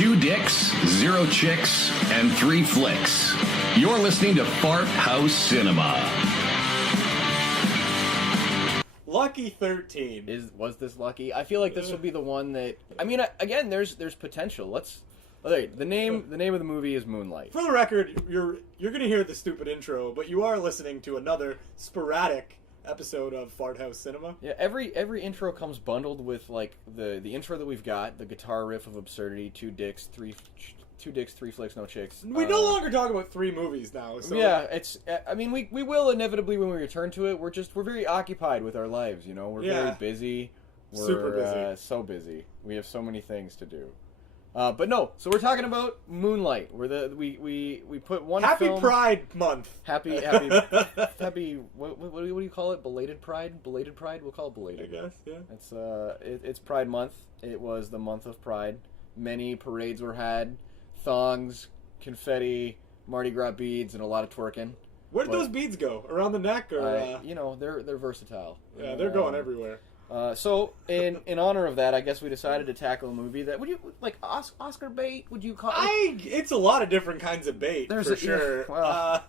Two dicks, zero chicks, and three flicks. You're listening to Fart House Cinema. Lucky 13. Was this lucky? I feel like this would be the one that... I mean, again, there's potential. Okay, the name of the movie is Moonlight. For the record, you're going to hear the stupid intro, but you are listening to another sporadic episode of Fart House Cinema. Yeah, every intro comes bundled with like the intro that we've got, the guitar riff of absurdity, two dicks, three flicks, no chicks. We no longer talk about three movies now. So. Yeah, it's. I mean, we will inevitably when we return to it. We're very occupied with our lives. You know, we're very busy. We're super busy. So busy. We have so many things to do. But no, so we're talking about Moonlight. We put one Happy film, Pride Month. Happy. What do you call it? Belated Pride. We'll call it belated. I guess. Yeah. It's Pride Month. It was the month of Pride. Many parades were had, thongs, confetti, Mardi Gras beads, and a lot of twerking. Where did those beads go? Around the neck, or? You know, they're versatile. Yeah, they're going everywhere. So in honor of that, I guess we decided to tackle a movie that, would you like Oscar bait? Would you call it? It's a lot of different kinds of bait, for sure.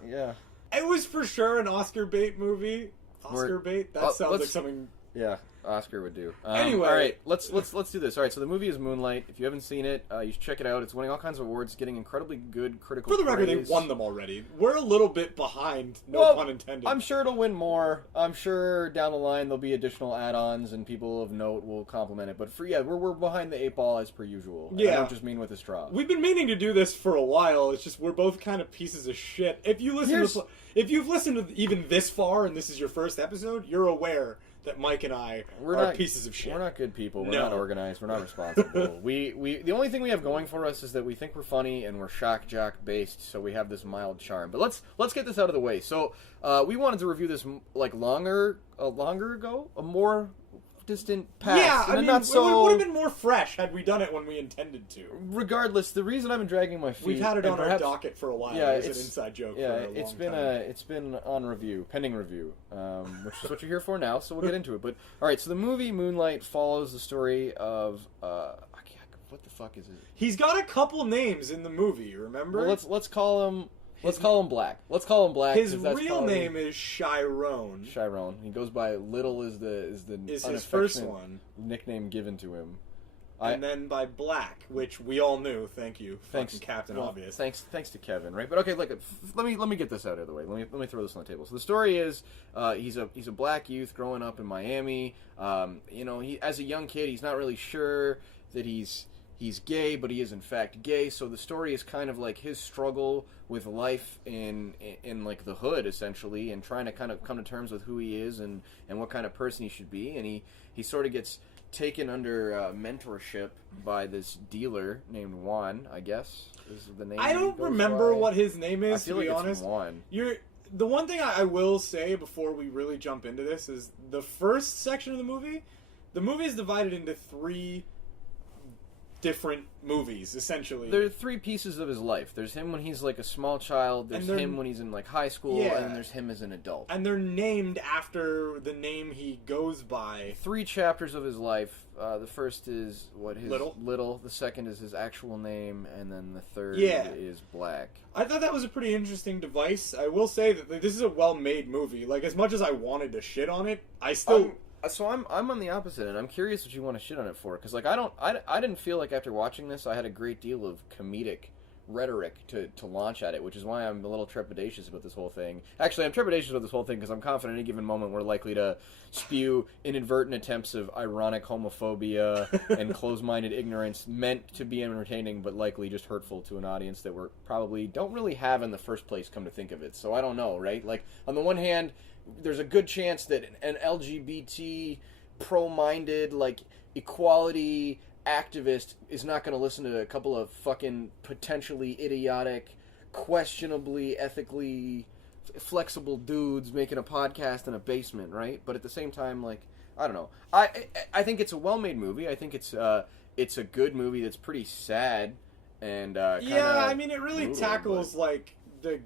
Yeah. It was for sure an Oscar bait movie. Oscar bait? That sounds like something... Yeah, Oscar would do. Anyway. All right, let's do this. All right, so the movie is Moonlight. If you haven't seen it, you should check it out. It's winning all kinds of awards, getting incredibly good critical praise. For the record, they won them already. We're a little bit behind, pun intended. I'm sure it'll win more. I'm sure down the line there'll be additional add-ons and people of note will compliment it. But we're behind the eight ball as per usual. Yeah. I don't just mean with a straw. We've been meaning to do this for a while. It's just we're both kind of pieces of shit. If you've listened to even this far and this is your first episode, you're aware that Mike and I are pieces of shit. We're not good people. We're not organized. We're not responsible. The only thing we have going for us is that we think we're funny and we're shock jock based, so we have this mild charm. But let's get this out of the way. So we wanted to review this like longer ago, a more distant past. Yeah, I mean, it would have been more fresh had we done it when we intended to. Regardless, the reason I've been dragging my feet, we've had it on our docket for a while. Yeah, it's an inside joke. Yeah, for a long time. It's been on review, pending review, which is what you're here for now. So we'll get into it. But all right, so the movie Moonlight follows the story of what the fuck is it? He's got a couple names in the movie. Remember? Well, let's call him. Let's call him Black. His real name is Chiron. Chiron. He goes by Little is his first one nickname given to him. And then by Black, which we all knew. Thank you, fucking Captain Obvious. Thanks to Kevin, right? But okay, look, let me get this out of the way. Let me throw this on the table. So the story is he's a black youth growing up in Miami. He as a young kid, he's not really sure that he's gay, but he is in fact gay. So the story is kind of like his struggle with life in like the hood, essentially, and trying to kind of come to terms with who he is and what kind of person he should be. And he sort of gets taken under mentorship by this dealer named Juan, I guess is the name. I don't remember what his name is, I feel to be like honest. It's Juan. The one thing I will say before we really jump into this is the first section of the movie is divided into three different movies, essentially. There are three pieces of his life. There's him when he's like a small child, there's him when he's in like high school, and then there's him as an adult. And they're named after the name he goes by. 3 chapters of his life. The first is Little. The second is his actual name, and then the third is Black. I thought that was a pretty interesting device. I will say that this is a well-made movie. Like, as much as I wanted to shit on it, I still... So I'm on the opposite end. I'm curious what you want to shit on it for, because like I didn't feel like after watching this I had a great deal of comedic rhetoric to launch at it, which is why I'm a little trepidatious about this whole thing. Actually, I'm trepidatious about this whole thing because I'm confident at any given moment we're likely to spew inadvertent attempts of ironic homophobia and closed-minded ignorance meant to be entertaining but likely just hurtful to an audience that we probably don't really have in the first place, come to think of it. So I don't know, right? Like, on the one hand, there's a good chance that an LGBT pro-minded, like, equality activist is not going to listen to a couple of fucking potentially idiotic, questionably ethically flexible dudes making a podcast in a basement, right? But at the same time, like, I don't know. I think it's a well-made movie. I think it's a good movie that's pretty sad and yeah, I mean, it really tackles like the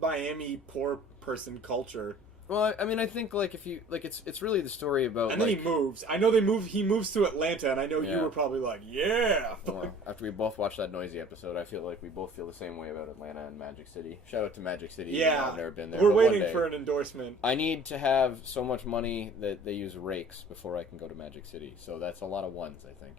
Miami poor person culture. Well, I mean, I think like if you like, it's really the story about. And then he moves. I know he moves to Atlanta, and I know you Yeah. were probably like, yeah. Well, after we both watched that noisy episode, I feel like we both feel the same way about Atlanta and Magic City. Shout out to Magic City. Yeah, I've never been there. We're but one waiting day. for an endorsement. I need to have so much money that they use rakes before I can go to Magic City. So that's a lot of ones, I think.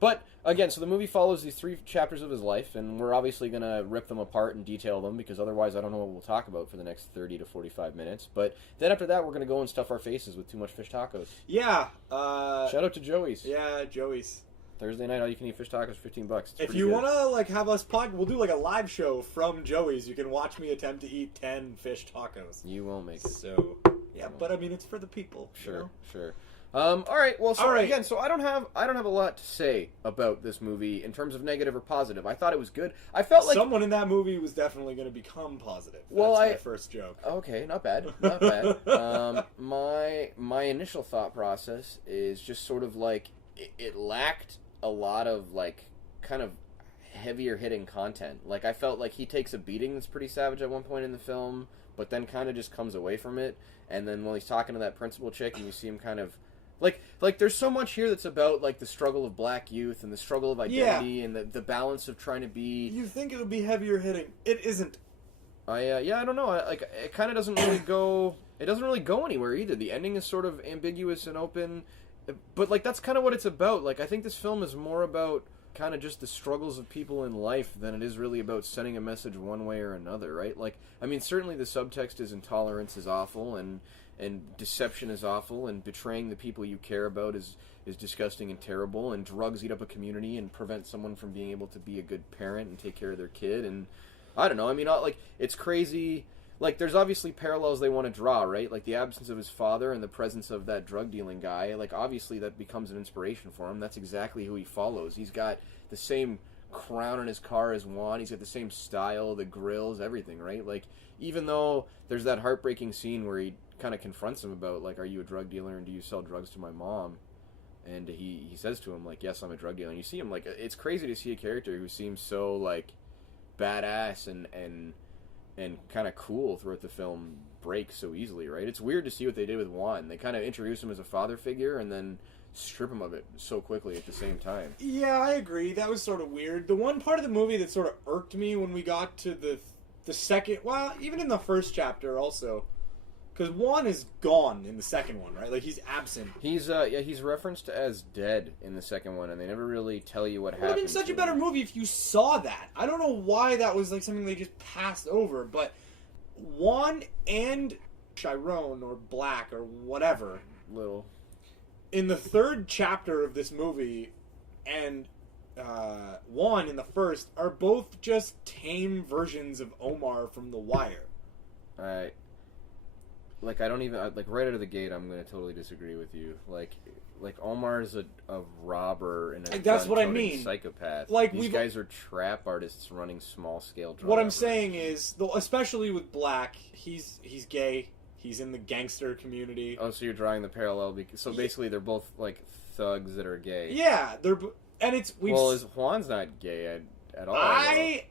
But, again, so the movie follows these 3 chapters of his life, and we're obviously going to rip them apart and detail them, because otherwise I don't know what we'll talk about for the next 30 to 45 minutes. But then after that, we're going to go and stuff our faces with Too Much Fish Tacos. Yeah. Shout out to Joey's. Yeah, Joey's. Thursday night, all you can eat fish tacos for $15. If you want to like have us we'll do like a live show from Joey's. You can watch me attempt to eat 10 fish tacos. You won't make it. So, yeah, but I mean, it's for the people. Sure, you know? sure. All right. Well, so All right. again, so I don't have a lot to say about this movie in terms of negative or positive. I thought it was good. I felt like Someone in that movie was definitely going to become positive. Well, That's my first joke. Okay, not bad, not bad. My initial thought process is just sort of like it lacked a lot of like kind of heavier hitting content. Like I felt like he takes a beating that's pretty savage at one point in the film, but then kind of just comes away from it. And then when he's talking to that principal chick, and you see him kind of like there's so much here that's about like the struggle of black youth and the struggle of identity and the balance of trying to be. You think it would be heavier hitting? It isn't. I don't know. Like it kind of doesn't really go. It doesn't really go anywhere either. The ending is sort of ambiguous and open, but like that's kind of what it's about. Like I think this film is more about kind of just the struggles of people in life than it is really about sending a message one way or another, right? Like I mean, certainly the subtext is intolerance is awful and deception is awful and betraying the people you care about is disgusting and terrible, and drugs eat up a community and prevent someone from being able to be a good parent and take care of their kid. And I don't know, I mean, like it's crazy. Like there's obviously parallels they want to draw, right? Like the absence of his father and the presence of that drug dealing guy, like obviously that becomes an inspiration for him. That's exactly who he follows. He's got the same crown in his car as Juan. He's got the same style, the grills, everything, right? Like even though there's that heartbreaking scene where he kind of confronts him about like, are you a drug dealer and do you sell drugs to my mom? And he says to him like, yes, I'm a drug dealer. And you see him like, it's crazy to see a character who seems so like badass and kind of cool throughout the film break so easily, right? It's weird to see what they did with Juan. They kind of introduce him as a father figure and then strip him of it so quickly at the same time. Yeah, I agree. That was sort of weird. The one part of the movie that sort of irked me when we got to the second, well, even in the first chapter also, because Juan is gone in the second one, right? Like he's absent. He's referenced as dead in the second one, and they never really tell you what It would have happened. been such to a better him. movie if you saw that. I don't know why that was like something they just passed over, but Juan and Chiron or Black or whatever Little. in the third chapter of this movie and Juan in the first are both just tame versions of Omar from The Wire. I don't even like right out of the gate. I'm going to totally disagree with you. Like Omar's a robber and a That's what I gun-toting mean. Psychopath. Like, these guys are trap artists running small scale. What I'm saying is, especially with Black, he's gay. He's in the gangster community. Oh, so you're drawing the parallel. So basically, they're both like thugs that are gay. Yeah, and it's Juan's not gay at all. I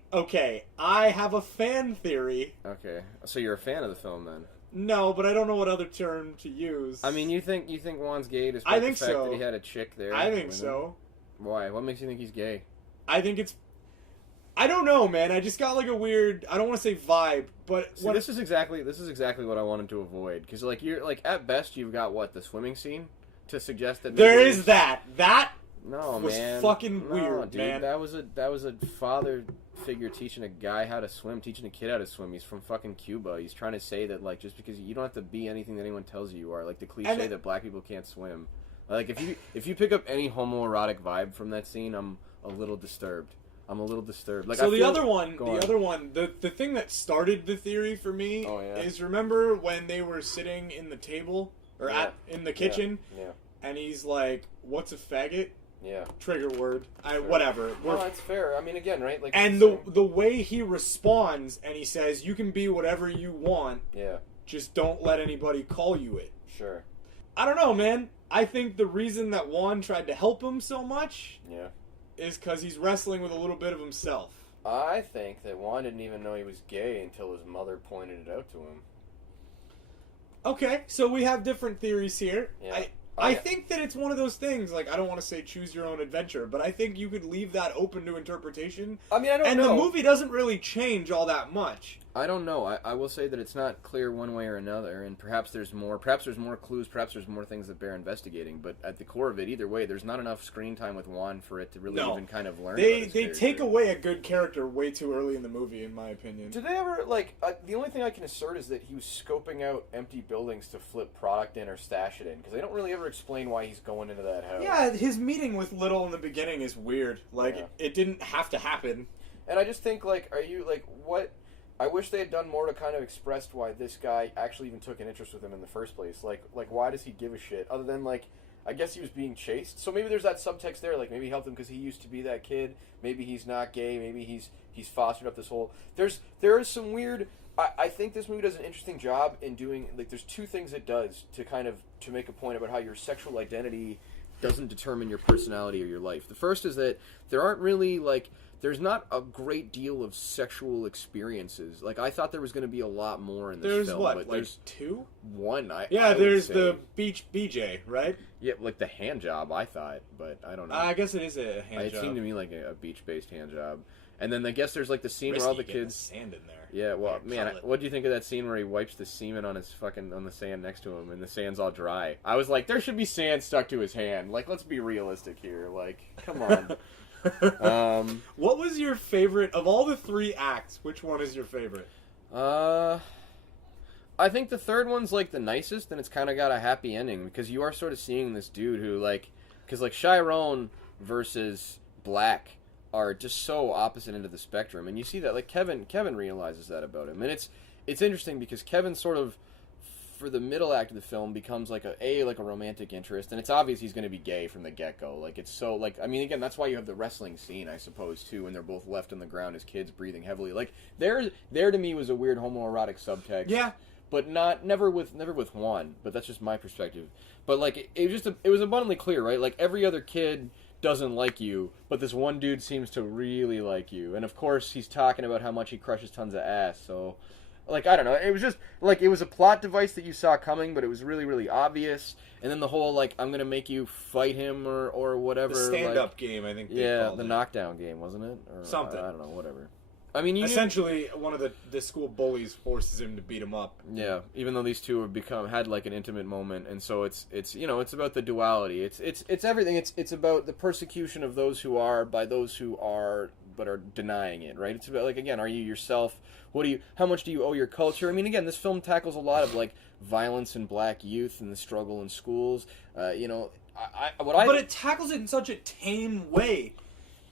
have a fan theory. Okay, so you're a fan of the film then? No, but I don't know what other term to use. I mean, you think Juan's gay despite the fact that he had a chick there? I think so. Why? What makes you think he's gay? I think it's. I don't know, man. I just got like a weird. I don't want to say vibe, but this is exactly what I wanted to avoid, because like you're like at best you've got what, the swimming scene to suggest that there is that no was man fucking no, weird, dude. man. That was a father figure teaching a guy how to swim, teaching a kid how to swim. He's from fucking Cuba. He's trying to say that like just because you don't have to be anything that anyone tells you are, like the cliche that black people can't swim. Like if you pick up any homoerotic vibe from that scene, I'm a little disturbed. Like so the other one, the thing that started the theory for me is, remember when they were sitting in the table or in the kitchen, and he's like, "What's a faggot?" Yeah. Trigger word. Sure. Whatever. Well, that's fair. I mean, again, right? Like, and the way he responds, and he says, "You can be whatever you want. Yeah. Just don't let anybody call you it." Sure. I don't know, man. I think the reason that Juan tried to help him so much, is because he's wrestling with a little bit of himself. I think that Juan didn't even know he was gay until his mother pointed it out to him. Okay, so we have different theories here. Yeah. I think that it's one of those things, like, I don't want to say choose your own adventure, but I think you could leave that open to interpretation. I mean, I don't know. And the movie doesn't really change all that much. I don't know. I will say that it's not clear one way or another, and perhaps there's more clues, perhaps there's more things that bear investigating, but at the core of it, either way, there's not enough screen time with Juan for it to really even kind of learn They about his take character. away a good character way too early in the movie, in my opinion. Did they ever, like, the only thing I can assert is that he was scoping out empty buildings to flip product in or stash it in, because they don't really ever explain why he's going into that house. Yeah, his meeting with Little in the beginning is weird. Like, it didn't have to happen. And I just think, like, are you, like, what... I wish they had done more to kind of express why this guy actually even took an interest with him in the first place. Like why does he give a shit? Other than, like, I guess he was being chased. So maybe there's that subtext there. Like, maybe he helped him because he used to be that kid. Maybe he's not gay. Maybe he's fostered up this whole... There is some weird... I think this movie does an interesting job in doing... Like, there's two things it does to make a point about how your sexual identity doesn't determine your personality or your life. The first is that there aren't really, like... There's not a great deal of sexual experiences. Like, I thought there was going to be a lot more in this film. There's what, but like there's two? one. There's the beach BJ, right? Yeah, like the hand job, I thought, but I don't know. I guess it is a hand It job. seemed to me like a beach-based hand job. And then I guess there's like the scene Risky where all the getting kids... sand in there. Yeah, well, Or man, pellet. what do you think of that scene where he wipes the semen on the sand next to him, and the sand's all dry? I was like, there should be sand stuck to his hand. Like, let's be realistic here. Like, come on. What was your favorite of all the three acts? Which one is your favorite? I think the third one's like the nicest, and it's kind of got a happy ending because you are sort of seeing this dude who, like, because like Chiron versus Black are just so opposite end of the spectrum, and you see that like Kevin realizes that about him, and it's interesting because Kevin sort of, for the middle act of the film, becomes like a romantic interest, and it's obvious he's going to be gay from the get-go. Like, it's so, like, I mean, again, that's why you have the wrestling scene, I suppose, too, when they're both left on the ground as kids breathing heavily. Like, there to me was a weird homoerotic subtext. Yeah. But never with Juan, but that's just my perspective. But, like, it was abundantly clear, right? Like, every other kid doesn't like you, but this one dude seems to really like you. And, of course, he's talking about how much he crushes tons of ass, so... Like, I don't know, it was just, like, it was a plot device that you saw coming, but it was really, really obvious, and then the whole, like, I'm gonna make you fight him, or whatever. The stand-up like, game, I think they yeah, called the it. knockdown game, wasn't it? Or, Something. I don't know, whatever. I mean, Essentially, one of the school bullies forces him to beat him up. Yeah, even though these two have had, like, an intimate moment, and so it's you know, it's about the duality. It's everything. It's about the persecution of those who are by those who are but are denying it, right? It's about, like, again, are you yourself? How much do you owe your culture? I mean, again, this film tackles a lot of, like, violence in black youth and the struggle in schools. You know, But it tackles it in such a tame way.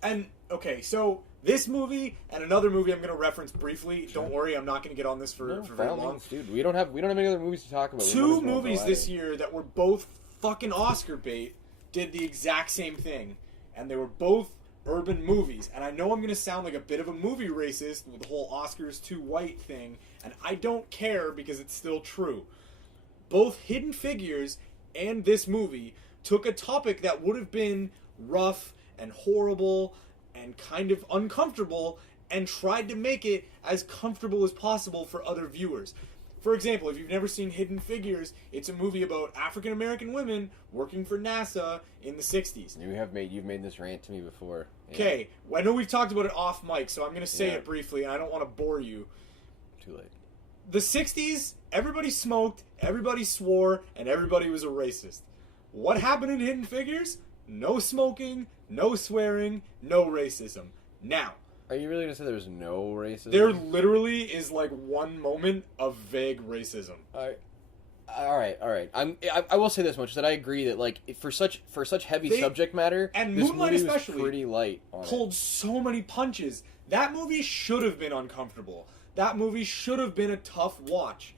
And, okay, so this movie and another movie I'm going to reference briefly. Sure. Don't worry, I'm not going to get on this for very long. Dude, we don't have any other movies to talk about. Two movies this year that were both fucking Oscar bait did the exact same thing. And they were both urban movies. And I know I'm going to sound like a bit of a movie racist with the whole Oscars too white thing. And I don't care because it's still true. Both Hidden Figures and this movie took a topic that would have been rough and horrible and kind of uncomfortable and tried to make it as comfortable as possible for other viewers. For example, if you've never seen Hidden Figures, it's a movie about African American women working for NASA in the 60s. You've made this rant to me before. Okay, I know we've talked about it off mic, so I'm going to say it briefly, and I don't want to bore you. Too late. The 60s, everybody smoked, everybody swore, and everybody was a racist. What happened in Hidden Figures? No smoking, no swearing, no racism. Now, are you really going to say there's no racism? there literally is like one moment of vague racism. All right. I will say this much, that I agree that, like, for such heavy subject matter, and this Moonlight movie especially was pretty light on pulled so many punches. That movie should have been uncomfortable. That movie should have been a tough watch.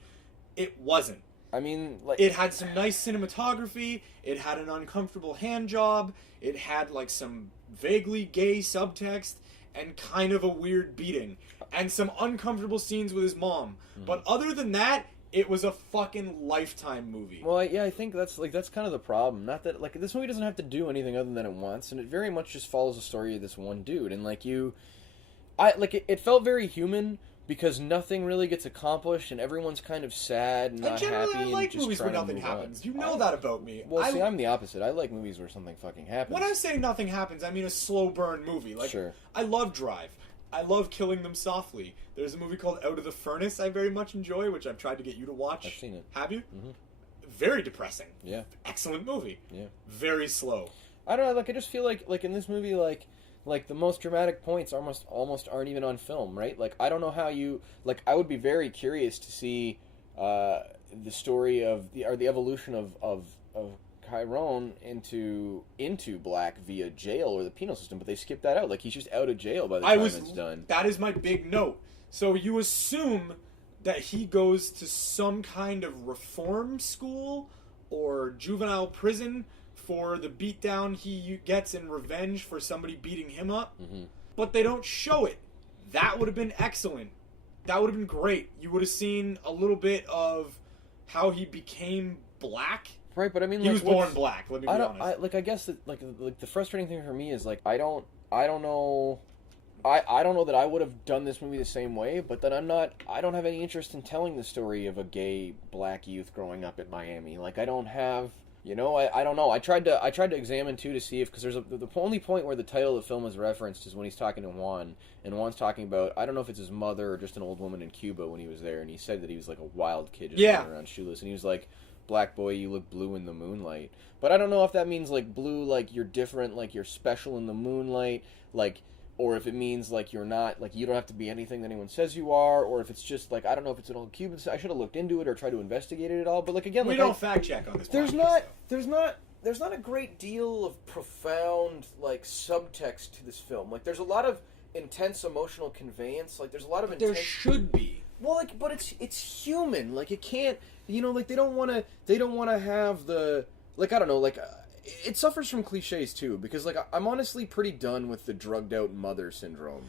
It wasn't. I mean, like, it had some nice cinematography. It had an uncomfortable hand job. It had, like, some vaguely gay subtext and kind of a weird beating and some uncomfortable scenes with his mom. Mm-hmm. But other than that, it was a fucking Lifetime movie. Well, I think that's kind of the problem. Not that, like, this movie doesn't have to do anything other than it wants, and it very much just follows the story of this one dude. And, like, it felt very human, because nothing really gets accomplished and everyone's kind of sad and not And generally, happy I like and just movies where trying to nothing move on. happens. You know that about me. Well, see, I'm the opposite. I like movies where something fucking happens. When I say nothing happens, I mean a slow burn movie. Like, Sure. I love Drive. I love Killing Them Softly. There's a movie called Out of the Furnace I very much enjoy, which I've tried to get you to watch. I've seen it. Have you? Mm-hmm. Very depressing. Yeah. Excellent movie. Yeah. Very slow. I don't know, like, I just feel like in this movie, like the most dramatic points almost aren't even on film, right? Like, I don't know how you, like, I would be very curious to see the story of the evolution of Chiron into Black via jail or the penal system, but they skipped that out. Like, he's just out of jail by the time it's done. That is my big note. So you assume that he goes to some kind of reform school or juvenile prison for the beatdown he gets in revenge for somebody beating him up. Mm-hmm. But they don't show it. That would have been excellent. That would have been great. You would have seen a little bit of how he became black. Right, but I mean, he like, was born black. Let me be honest. I guess that like the frustrating thing for me is like I don't know. I don't know that I would have done this movie the same way, but then I don't have any interest in telling the story of a gay black youth growing up in Miami. Like, I don't have, I don't know. I tried to examine too to see if, because there's the only point where the title of the film is referenced is when he's talking to Juan, and Juan's talking about, I don't know if it's his mother or just an old woman in Cuba when he was there, and he said that he was like a wild kid just running around shoeless, and he was like, black boy, you look blue in the moonlight. But I don't know if that means like blue, like you're different, like you're special in the moonlight, like, or if it means like you're not, like you don't have to be anything that anyone says you are, or if it's just like, I don't know if it's an old Cuban. I should have looked into it or tried to investigate it at all. But like again, we like, don't fact check on this. There's not a great deal of profound like subtext to this film. Like there's a lot of intense emotional conveyance. Like there's a lot of there should be. Well, like, but it's human. Like it can't, like they don't want to have the, like, I don't know, like. It suffers from cliches too, because like I'm honestly pretty done with the drugged out mother syndrome.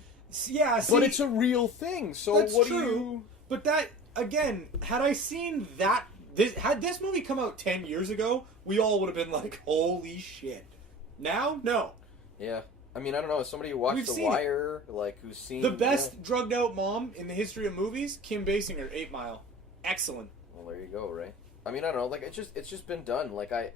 Yeah, see, but it's a real thing. So that's what true. do you? But that again, had I seen had this movie come out 10 years ago, we all would have been like, "Holy shit!" Now, no. Yeah, I mean, I don't know. As somebody who watched The Wire, like who's seen the best drugged out mom in the history of movies, Kim Basinger, 8 Mile, excellent. Well, there you go, right? I mean, I don't know. Like it's just been done. Like I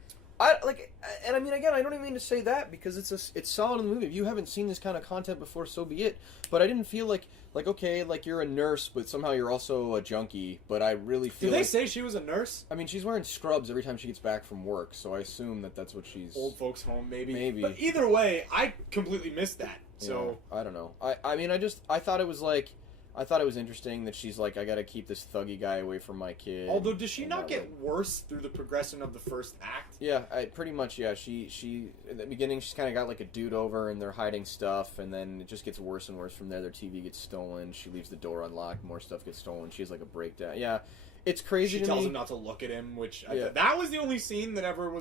like, and I mean, again, I don't even mean to say that because it's solid in the movie. If you haven't seen this kind of content before, so be it. But I didn't feel like okay, like you're a nurse, but somehow you're also a junkie. But I really feel. Did they say she was a nurse? I mean, she's wearing scrubs every time she gets back from work, so I assume that's what she's. Old folks' home, maybe. Maybe. But either way, I completely missed that. So yeah, I don't know. I mean, I thought it was like. I thought it was interesting that she's like, I gotta keep this thuggy guy away from my kid. Although, does she not get worse through the progression of the first act? Yeah, pretty much, yeah. She in the beginning, she's kind of got like a dude over and they're hiding stuff, and then it just gets worse and worse from there. Their TV gets stolen, she leaves the door unlocked, more stuff gets stolen, she has like a breakdown. Yeah, it's crazy She tells him not to look at him, which that was the only scene that ever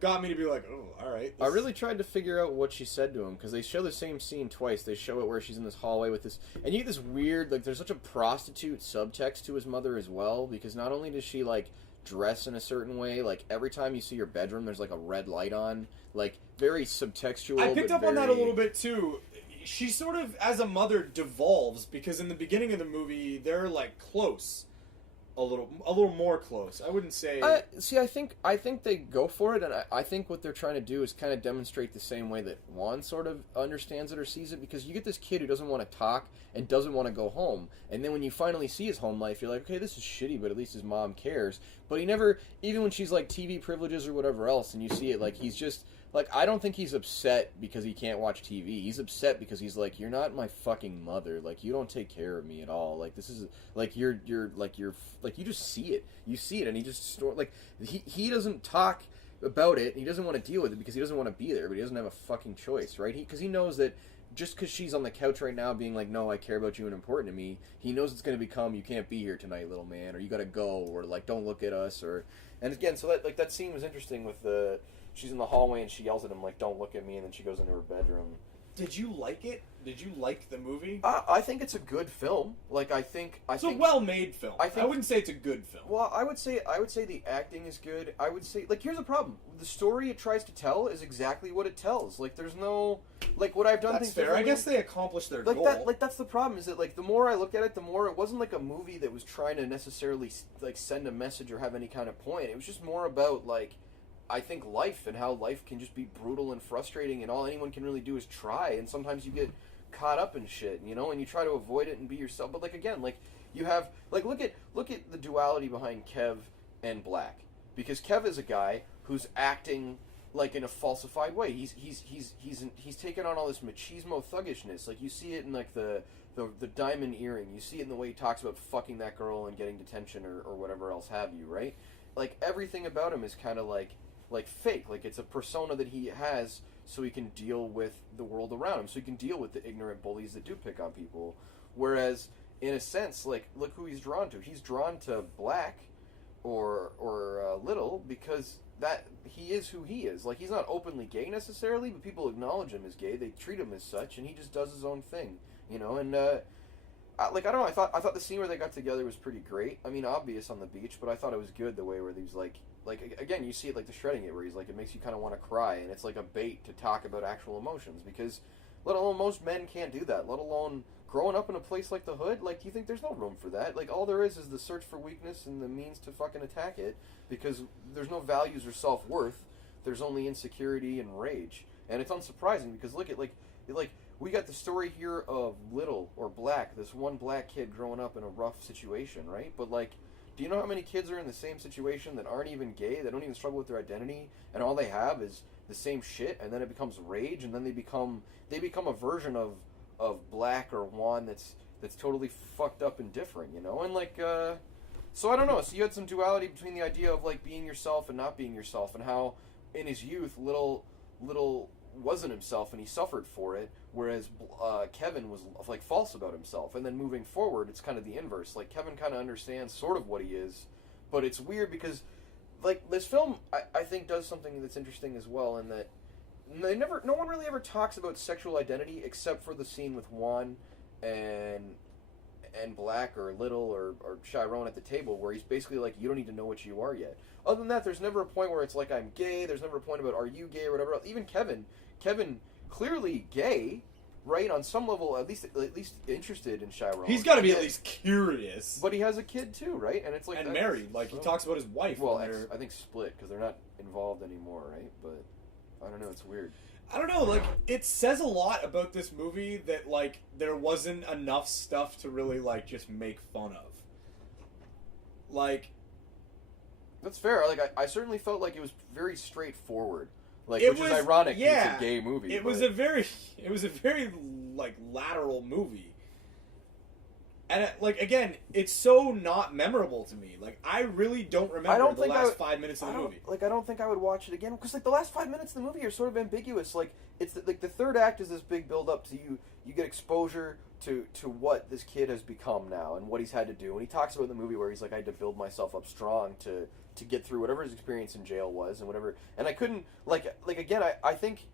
got me to be like, oh, all right. I really tried to figure out what she said to him, because they show the same scene twice. They show it where she's in this hallway with this, and you get this weird, like, there's such a prostitute subtext to his mother as well, because not only does she, like, dress in a certain way, like, every time you see her bedroom, there's, like, a red light on, like, very subtextual. I picked up on that a little bit, too. She sort of, as a mother, devolves, because in the beginning of the movie, they're, like, close. A little more close. I wouldn't say. See, I think they go for it, and I think what they're trying to do is kind of demonstrate the same way that Juan sort of understands it or sees it. Because you get this kid who doesn't want to talk and doesn't want to go home, and then when you finally see his home life, you're like, okay, this is shitty, but at least his mom cares. But he never, even when she's like TV privileges or whatever else, and you see it, like he's just. Like, I don't think he's upset because he can't watch TV. He's upset because he's like, you're not my fucking mother. Like, you don't take care of me at all. Like, this is, like, you're you just see it. You see it, and he just, like, he doesn't talk about it, and he doesn't want to deal with it because he doesn't want to be there, but he doesn't have a fucking choice, right? Because he knows that just because she's on the couch right now being like, no, I care about you and important to me, he knows it's going to become, you can't be here tonight, little man, or you got to go, or, like, don't look at us, or, and again, so that scene was interesting with the, she's in the hallway and she yells at him, like, don't look at me, and then she goes into her bedroom. Did you like it? Did you like the movie? I think it's a good film. Like, I think It's a well-made film. I wouldn't say it's a good film. Well, I would say the acting is good. I would say, like, here's the problem: the story it tries to tell is exactly what it tells. Like, there's no, like, what I've done. That's fair. I guess they accomplished their goal. That's the problem. Is that, like, the more I look at it, the more it wasn't like a movie that was trying to necessarily like send a message or have any kind of point. It was just more about, like, I think life and how life can just be brutal and frustrating, and all anyone can really do is try. And sometimes you get caught up in shit, you know, and you try to avoid it and be yourself. But, like, again, like, you have, like, look at the duality behind Kev and Black, because Kev is a guy who's acting like in a falsified way. He's taken on all this machismo thuggishness. Like, you see it in, like, the diamond earring. You see it in the way he talks about fucking that girl and getting detention or whatever else have you, right? Like, everything about him is kind of like fake. Like, it's a persona that he has so he can deal with the world around him, so he can deal with the ignorant bullies that do pick on people. Whereas, in a sense, like, look who he's drawn to. He's drawn to Black or Little because that he is who he is. Like, he's not openly gay necessarily, but people acknowledge him as gay. They treat him as such, and he just does his own thing, you know. And I don't know. I thought the scene where they got together was pretty great. I mean, obvious on the beach, but I thought it was good the way where he was like again, you see it like the shredding it, where he's like, it makes you kind of want to cry, and it's like a bait to talk about actual emotions, because let alone most men can't do that, let alone growing up in a place like the hood. Like, you think there's no room for that? Like, all there is the search for weakness and the means to fucking attack it, because there's no values or self-worth. There's only insecurity and rage. And it's unsurprising, because look at, like we got the story here of Little, or Black, this one black kid growing up in a rough situation, right? But, like, do you know how many kids are in the same situation that aren't even gay, that don't even struggle with their identity, and all they have is the same shit, and then it becomes rage, and then they become a version of Black or Juan that's totally fucked up and different, you know? And, like, so I don't know. So you had some duality between the idea of, like, being yourself and not being yourself, and how in his youth Little wasn't himself and he suffered for it, whereas Kevin was, like, false about himself. And then moving forward, it's kind of the inverse. Like, Kevin kind of understands sort of what he is, but it's weird because, like, this film I think does something that's interesting as well, in that no one really ever talks about sexual identity except for the scene with Juan and Black or Little or Chiron at the table, where he's basically like, you don't need to know what you are yet. Other than that, there's never a point where it's like, I'm gay. There's never a point about, are you gay or whatever else. Even Kevin clearly gay, right? On some level, at least interested in Chiron. He's got to be at least curious. But he has a kid too, right? And it's like, and married. Like, he talks about his wife. Well, I think split, because they're not involved anymore, right? But I don't know. It's weird. I don't know, like, it says a lot about this movie that, like, there wasn't enough stuff to really, like, just make fun of. Like... That's fair. Like, I certainly felt like it was very straightforward. Like, which is ironic, because it's a gay movie. It was a very, like, lateral movie. And, like, again, it's so not memorable to me. Like, I really don't remember the last 5 minutes of the movie. Like, I don't think I would watch it again. Because, like, the last 5 minutes of the movie are sort of ambiguous. Like, it's, like, the third act is this big build-up to you. You get exposure to what this kid has become now and what he's had to do. And he talks about the movie where he's like, I had to build myself up strong to get through whatever his experience in jail was and whatever. And I couldn't, like again, I think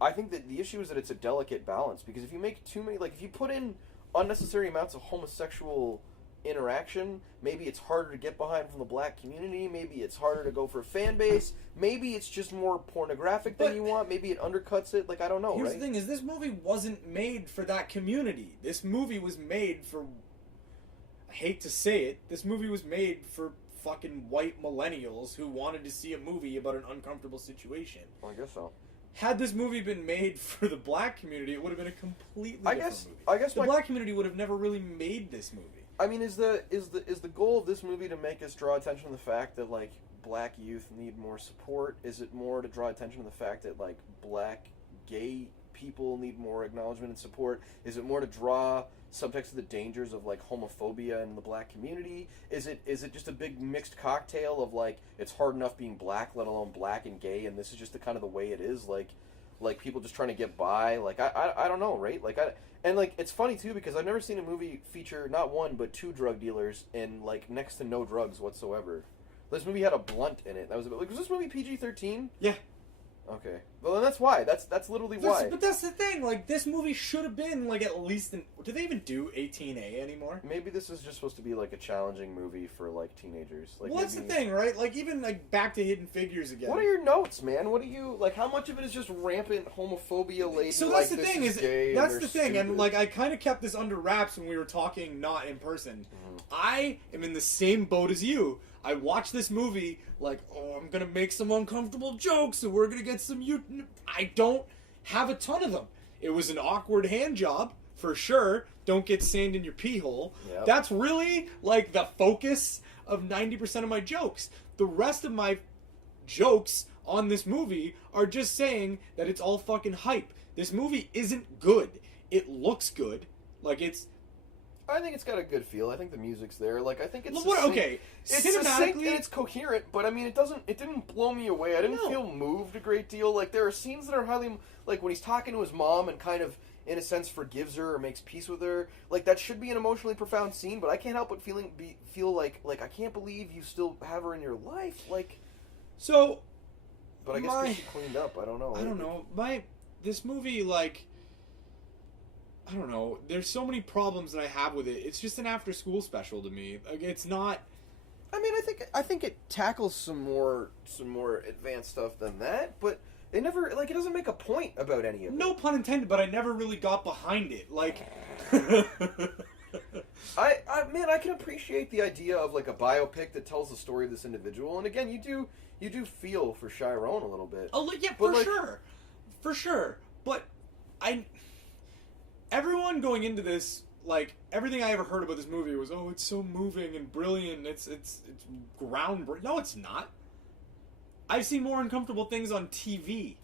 that the issue is that it's a delicate balance. Because if you make too many, like, if you put in unnecessary amounts of homosexual interaction, maybe it's harder to get behind from the black community, maybe it's harder to go for a fan base, maybe it's just more pornographic than you want, maybe it undercuts it, like, I don't know. Here's the thing, is this movie wasn't made for that community. This movie was made for, I hate to say it, this movie was made for fucking white millennials who wanted to see a movie about an uncomfortable situation. Well, I guess so. Had this movie been made for the black community, it would have been a completely different movie. I guess the black community would have never really made this movie. I mean, is the goal of this movie to make us draw attention to the fact that, like, black youth need more support? Is it more to draw attention to the fact that, like, black gay people need more acknowledgement and support? Is it more to draw subtext to the dangers of, like, homophobia in the black community? Is it just a big mixed cocktail of, like, it's hard enough being black, let alone black and gay, and this is just the kind of the way it is, like people just trying to get by? Like, I don't know, right? Like, and, like, it's funny too, because I've never seen a movie feature not one but two drug dealers and, like, next to no drugs whatsoever. This movie had a blunt in it. That was like, was this movie PG-13? Yeah. Okay. Well, then that's why. That's literally why. But that's the thing. Like, this movie should have been, like, at least... do they even do 18A anymore? Maybe this is just supposed to be, like, a challenging movie for, like, teenagers. Like, well, that's the thing, right? Like, even, like, back to Hidden Figures again. What are your notes, man? What do you... Like, how much of it is just rampant homophobia laden? So that's like, the thing, that's the thing. And, like, I kind of kept this under wraps when we were talking not in person. Mm-hmm. I am in the same boat as you. I watched this movie like, oh, I'm gonna make some uncomfortable jokes and we're gonna get some... I don't have a ton of them. It was an awkward hand job, for sure. Don't get sand in your pee hole. Yep. That's really, like, the focus of 90% of my jokes. The rest of my jokes on this movie are just saying that it's all fucking hype. This movie isn't good. It looks good. Like, it's... I think it's got a good feel. I think the music's there. Like, I think it's okay. It's succinct and it's coherent, but I mean, it didn't blow me away. I didn't feel moved a great deal. Like, there are scenes that are highly, like, when he's talking to his mom and kind of, in a sense, forgives her or makes peace with her. Like, that should be an emotionally profound scene, but I can't help but feel like I can't believe you still have her in your life. Like, so. But I guess she cleaned up. I don't know. I don't know. This movie, like, I don't know. There's so many problems that I have with it. It's just an after-school special to me. Like, it's not. I mean, I think it tackles some more advanced stuff than that, but it never, like, it doesn't make a point about any of it. No pun intended, but I never really got behind it. Like, I can appreciate the idea of, like, a biopic that tells the story of this individual, and again, you do feel for Chiron a little bit. Oh, yeah, for sure. But everyone going into this, like, everything I ever heard about this movie was, oh, it's so moving and brilliant. It's groundbreaking. No, it's not. I've seen more uncomfortable things on TV.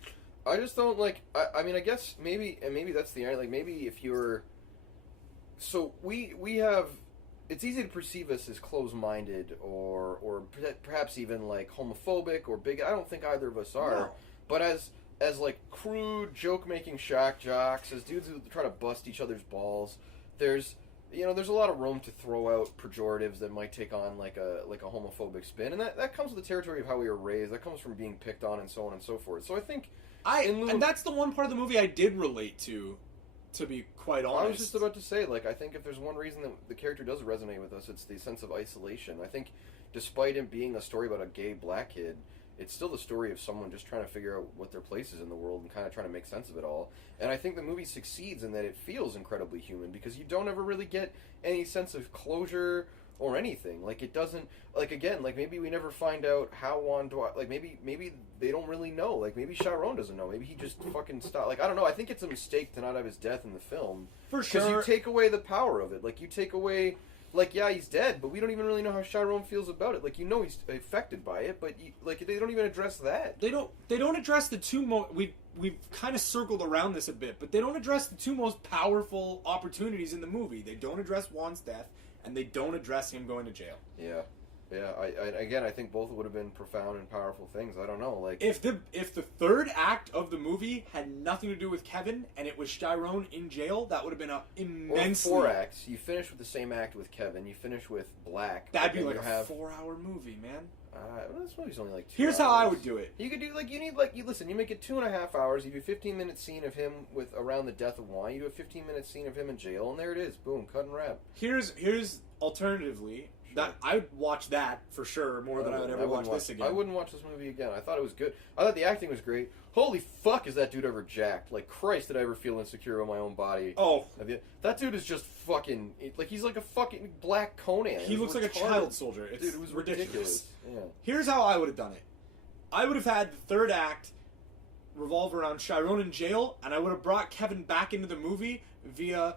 I just don't like. I mean, I guess maybe that's the irony. Like, maybe if you're, so we have. It's easy to perceive us as closed-minded or perhaps even like homophobic or big. I don't think either of us are. No. But as like crude joke-making shock jocks, as dudes who try to bust each other's balls, there's a lot of room to throw out pejoratives that might take on like a homophobic spin, and that comes with the territory of how we were raised. That comes from being picked on and so on and so forth. So I think and that's the one part of the movie I did relate to be quite honest. I was just about to say, like, I think if there's one reason that the character does resonate with us, it's the sense of isolation. I think despite him being a story about a gay black kid, it's still the story of someone just trying to figure out what their place is in the world and kind of trying to make sense of it all. And I think the movie succeeds in that it feels incredibly human because you don't ever really get any sense of closure or anything. Like, it doesn't, like, again, like, maybe we never find out how Juan Duarte, like, maybe they don't really know. Like, maybe Chiron doesn't know. Maybe he just fucking stopped. Like, I don't know. I think it's a mistake to not have his death in the film. For sure. Because you take away the power of it. Like, you take away... Like, yeah, he's dead, but we don't even really know how Chiron feels about it. Like, you know he's affected by it, but they don't even address that. They don't address the two most... We've kind of circled around this a bit, but they don't address the two most powerful opportunities in the movie. They don't address Juan's death, and they don't address him going to jail. Yeah. I think both would have been profound and powerful things. I don't know, like if the third act of the movie had nothing to do with Kevin and it was Chiron in jail, that would have been a immensely... Or 4 acts. You finish with the same act with Kevin. You finish with Black. That'd be like a 4-hour movie, man. This movie's only like 2 Here's hours. how I would do it. You could do you make it 2.5 hours. You do a 15-minute scene of him with around the death of Juan. You do a 15-minute scene of him in jail, and there it is. Boom, cut and wrap. Here's alternatively. That I would watch that for sure more than I would ever watch this again. I wouldn't watch this movie again. I thought it was good. I thought the acting was great. Holy fuck, is that dude ever jacked? Like, Christ, did I ever feel insecure about my own body? Oh, that dude is just fucking like he's like a fucking black Conan. He looks like a child soldier. Dude, it was ridiculous. Yeah. Here's how I would have done it. I would have had the third act revolve around Chiron in jail, and I would have brought Kevin back into the movie via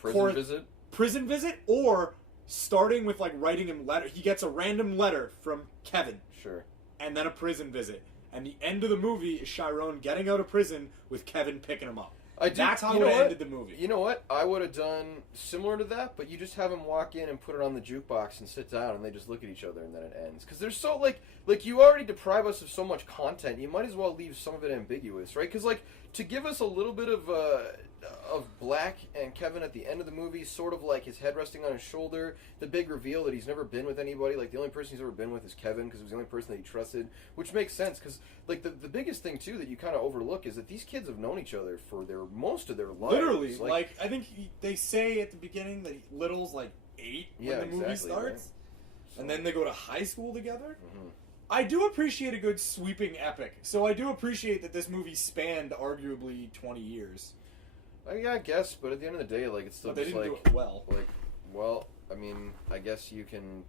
prison visit, or starting with, like, writing him letter. He gets a random letter from Kevin. Sure. And then a prison visit. And the end of the movie is Chiron getting out of prison with Kevin picking him up. That's how it ended the movie. You know what? I would have done similar to that, but you just have him walk in and put it on the jukebox and sit down, and they just look at each other, and then it ends. Because there's so, like you already deprive us of so much content, you might as well leave some of it ambiguous, right? Because, like, to give us a little bit of Black and and Kevin at the end of the movie, sort of like his head resting on his shoulder. The big reveal that he's never been with anybody. Like, the only person he's ever been with is Kevin, because it was the only person that he trusted, which makes sense, because, like, the biggest thing, too, that you kind of overlook is that these kids have known each other for most of their lives. Literally. Like I think they say at the beginning that Little's, like, 8 when the movie starts. Right? And then they go to high school together. Mm-hmm. I do appreciate a good sweeping epic. So I do appreciate that this movie spanned arguably 20 years. Yeah, I guess, but at the end of the day, like, it's still but they just didn't like... do it well. Like, well, I mean, I guess you can...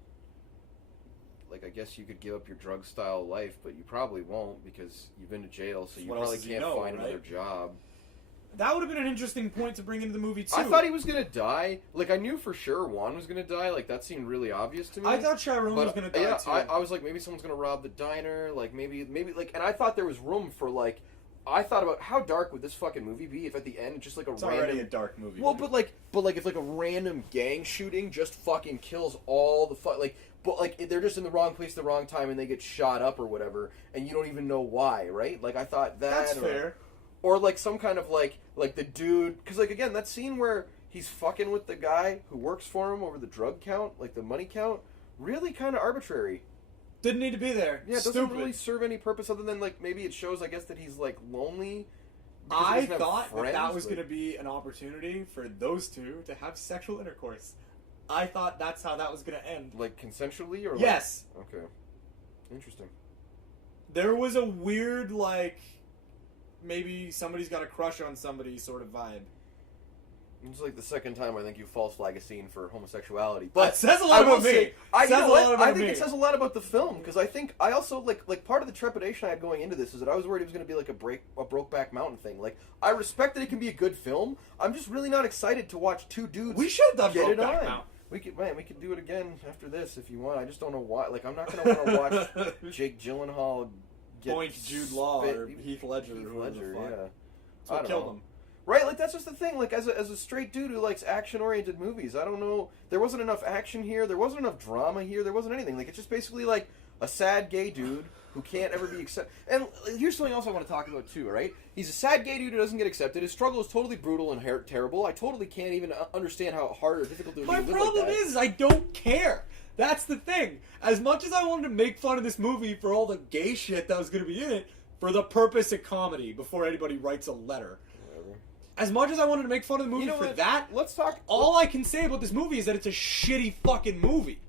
Like, I guess you could give up your drug-style life, but you probably won't because you've been to jail, so you probably can't find another job. That would have been an interesting point to bring into the movie, too. I thought he was going to die. Like, I knew for sure Juan was going to die. Like, that seemed really obvious to me. I thought Chiron was going to die, too. I was like, maybe someone's going to rob the diner. Like, maybe, like... And I thought there was room for, like... I thought about how dark would this fucking movie be if at the end just like it's already a dark movie. Well, but like if like a random gang shooting just fucking kills all the but like they're just in the wrong place at the wrong time and they get shot up or whatever and you don't even know why, right? Like I thought that's fair. Or like some kind of like the dude, because like again that scene where he's fucking with the guy who works for him over the drug count, like the money count, really kind of arbitrary. Didn't need to be there. Yeah, it doesn't really serve any purpose other than, like, maybe it shows, I guess, that he's, like, lonely. I thought that was going to be an opportunity for those two to have sexual intercourse. I thought that's how that was going to end. Like, consensually? Or yes. Like... Okay. Interesting. There was a weird, like, maybe somebody's got a crush on somebody sort of vibe. It's like the second time I think you false flag a scene for homosexuality. But it says a lot about me. I think it says a lot about the film, because I think I also like part of the trepidation I had going into this is that I was worried it was going to be like a Brokeback Mountain thing. Like I respect that it can be a good film. I'm just really not excited to watch two dudes. We should have done get Brokeback it on. Mountain. We could do it again after this if you want. I just don't know why. Like I'm not going to want to watch Jake Gyllenhaal point Jude Law or Heath Ledger. Yeah. That's what killed him. Right, like, that's just the thing, like, as a straight dude who likes action-oriented movies, I don't know, there wasn't enough action here, there wasn't enough drama here, there wasn't anything, like, it's just basically, like, a sad gay dude who can't ever be accepted, and here's something else I want to talk about, too, right? He's a sad gay dude who doesn't get accepted, his struggle is totally brutal and terrible, I totally can't even understand how hard or difficult it would be to live like that. My problem is, I don't care. That's the thing. As much as I wanted to make fun of this movie for all the gay shit that was going to be in it, for the purpose of comedy, before anybody writes a letter. As much as I wanted to make fun of the movie that, let's talk. All I can say about this movie is that it's a shitty fucking movie.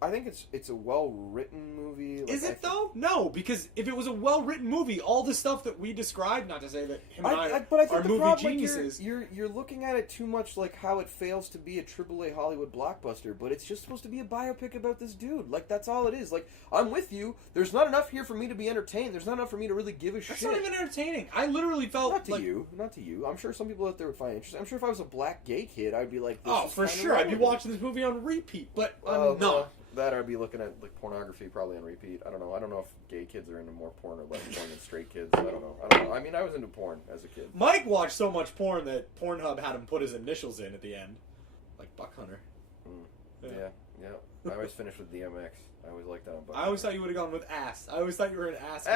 I think it's a well-written movie. Like, is it though? No, because if it was a well-written movie, all the stuff that we described, not to say that him and I but I think are the movie problem, geniuses. Like you're looking at it too much like how it fails to be a AAA Hollywood blockbuster, but it's just supposed to be a biopic about this dude. Like that's all it is. Like I'm with you. There's not enough here for me to be entertained. There's not enough for me to really give a shit. That's not even entertaining. I literally felt not to you. I'm sure some people out there would find it interesting. I'm sure if I was a black gay kid, I'd be like, this is for sure. I'd be watching this movie on repeat, but I'm not. That or I'd be looking at like pornography probably on repeat. I don't know. I don't know if gay kids are into more porn or less porn than straight kids. I don't know. I mean, I was into porn as a kid. Mike watched so much porn that Pornhub had him put his initials in at the end, like Buck Hunter. Yeah. I always finished with DMX. I always liked that on Buck. I always thought you would have gone with ass. I always thought you were an ass.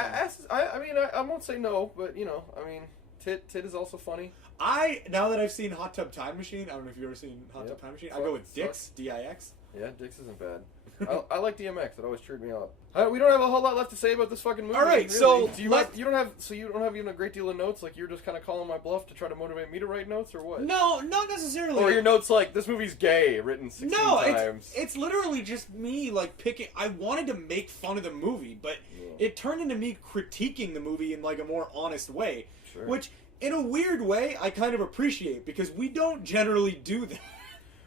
I mean, I won't say no, but you know, I mean, tit is also funny. Now that I've seen Hot Tub Time Machine, I don't know if you've ever seen Hot Tub Time Machine. I go with Dix, D-I-X. Yeah, Dix isn't bad. I like DMX. It always cheered me up. We don't have a whole lot left to say about this fucking movie. All right, really. So you don't have even a great deal of notes. Like you're just kind of calling my bluff to try to motivate me to write notes, or what? No, not necessarily. Or your notes like this movie's gay, written 16 times. It's literally just me like picking. I wanted to make fun of the movie, but it turned into me critiquing the movie in like a more honest way, which in a weird way I kind of appreciate because we don't generally do that.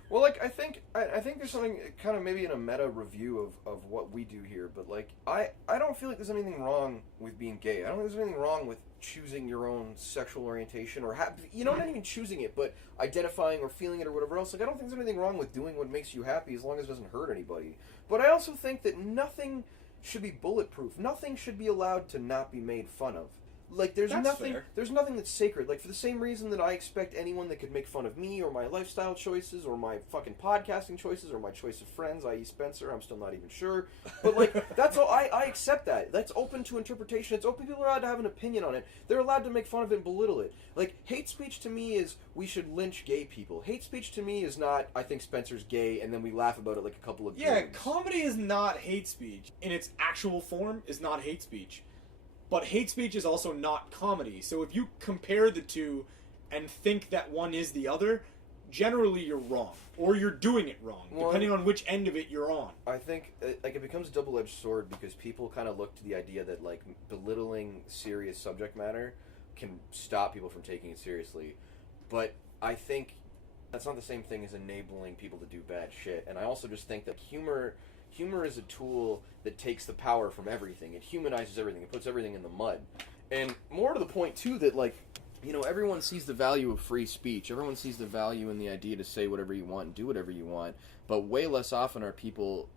Well, like, I think there's something kind of maybe in a meta review of what we do here, but, like, I don't feel like there's anything wrong with being gay. I don't think there's anything wrong with choosing your own sexual orientation or, not even choosing it, but identifying or feeling it or whatever else. Like, I don't think there's anything wrong with doing what makes you happy as long as it doesn't hurt anybody. But I also think that nothing should be bulletproof. Nothing should be allowed to not be made fun of. Like, there's That's nothing. fair. There's nothing that's sacred. Like, for the same reason that I expect anyone that could make fun of me or my lifestyle choices or my fucking podcasting choices or my choice of friends, i.e. Spencer, I'm still not even sure. But, like, that's all. I accept that. That's open to interpretation. It's open. People are allowed to have an opinion on it. They're allowed to make fun of it and belittle it. Like, hate speech to me is we should lynch gay people. Hate speech to me is not, I think Spencer's gay, and then we laugh about it like a couple of Yeah, dudes. comedy is not hate speech. In its actual form, is not hate speech. But hate speech is also not comedy. So if you compare the two and think that one is the other, generally you're wrong. Or you're doing it wrong, depending on which end of it you're on. I think like it becomes a double-edged sword because people kind of look to the idea that like belittling serious subject matter can stop people from taking it seriously. But I think that's not the same thing as enabling people to do bad shit. And I also just think that humor is a tool that takes the power from everything. It humanizes everything. It puts everything in the mud. And more to the point, too, that, like, you know, everyone sees the value of free speech. Everyone sees the value in the idea to say whatever you want and do whatever you want. But way less often are people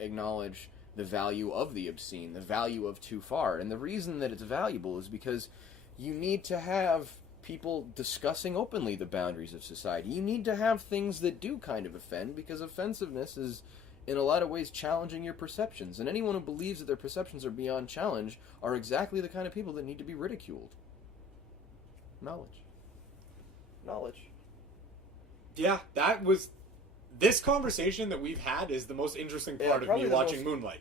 acknowledge the value of the obscene, the value of too far. And the reason that it's valuable is because you need to have people discussing openly the boundaries of society. You need to have things that do kind of offend, because offensiveness is, in a lot of ways, challenging your perceptions. And anyone who believes that their perceptions are beyond challenge are exactly the kind of people that need to be ridiculed. Knowledge. Yeah, that was... This conversation that we've had is the most interesting part of me watching Moonlight.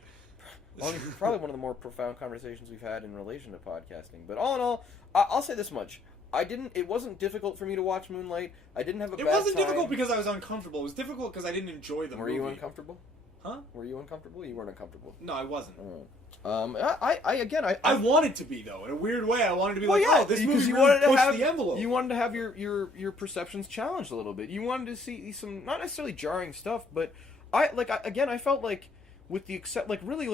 Probably one of the more profound conversations we've had in relation to podcasting. But all in all, I'll say this much. It wasn't difficult for me to watch Moonlight. I didn't have a bad time. It wasn't difficult because I was uncomfortable. It was difficult because I didn't enjoy the movie. Were you uncomfortable? Huh? Were you uncomfortable? You weren't uncomfortable. No, I wasn't. I wanted to be, though. In a weird way, I wanted to be this movie wanted to pushed have the envelope. You wanted to have your perceptions challenged a little bit. You wanted to see some, not necessarily jarring stuff, but I felt like, with the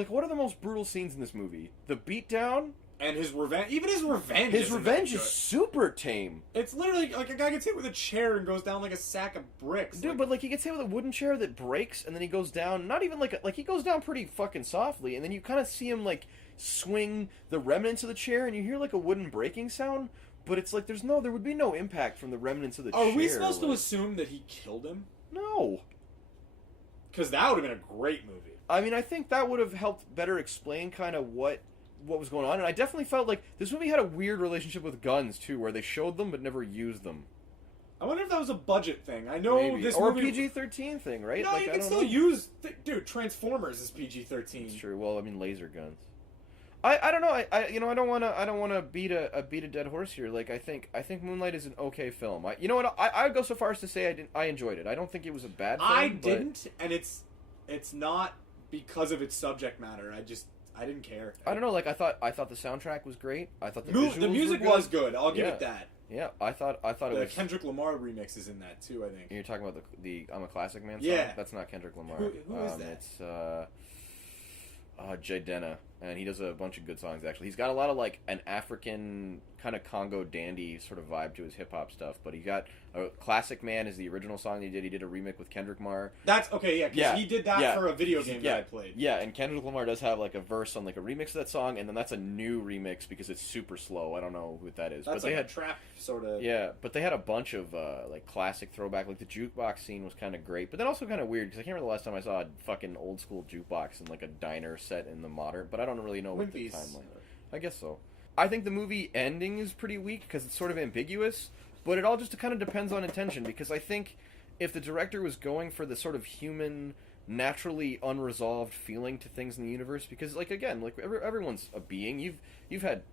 what are the most brutal scenes in this movie? The beatdown. And his revenge. Even his revenge. His revenge is super tame. It's literally like a guy gets hit with a chair and goes down like a sack of bricks. Dude, but he gets hit with a wooden chair that breaks, and then he goes down. Not even he goes down pretty fucking softly, and then you kind of see him swing the remnants of the chair, and you hear a wooden breaking sound. But it's there would be no impact from the remnants of the chair. Are we supposed to assume that he killed him? No. Because that would have been a great movie. I mean, I think that would have helped better explain kind of what was going on, and I definitely felt like this movie had a weird relationship with guns too, where they showed them but never used them. I wonder if that was a budget thing. I know Maybe. this or movie... a PG-13 thing, right? No, you can still use... Dude, Transformers is PG-13. It's true. Well, I mean, laser guns. I don't know. I don't want to beat a dead horse here. I think Moonlight is an okay film. I would go so far as to say I enjoyed it. I don't think it was a bad film. I didn't, and it's not because of its subject matter. I didn't care. I don't know. I thought the soundtrack was great. I thought the music was good. I'll give it that. Yeah, I thought it was. The Kendrick Lamar remix is in that too, I think. You're talking about the I'm a Classic Man song? Yeah. That's not Kendrick Lamar. Who is that? It's Jay Dena, and he does a bunch of good songs, actually. He's got a lot of an African kind of Congo dandy sort of vibe to his hip hop stuff, but he got Classic Man is the original song he did. He did a remix with Kendrick Lamar. That's okay, yeah, because he did that for a video game that I played. Yeah, and Kendrick Lamar does have a verse on a remix of that song, and then that's a new remix because it's super slow. I don't know who that is. That's but they had a trap sort of. Yeah, but they had a bunch of classic throwback. The jukebox scene was kind of great, but then also kind of weird because I can't remember the last time I saw a fucking old school jukebox in a diner set in the modern. But I don't really know what the timeline. I guess so. I think the movie ending is pretty weak because it's sort of ambiguous, but it all just kind of depends on intention, because I think if the director was going for the sort of human, naturally unresolved feeling to things in the universe, because everyone's a being. You've had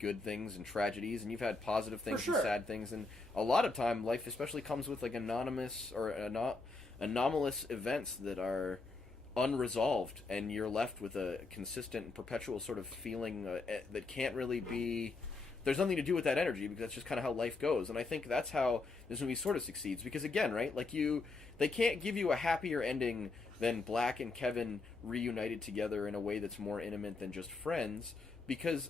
good things and tragedies, and you've had positive things and sad things, and a lot of time life especially comes with anonymous or anomalous events that are unresolved, and you're left with a consistent and perpetual sort of feeling that can't really be... There's nothing to do with that energy, because that's just kind of how life goes. And I think that's how this movie sort of succeeds, because again, right, they can't give you a happier ending than Black and Kevin reunited together in a way that's more intimate than just friends, because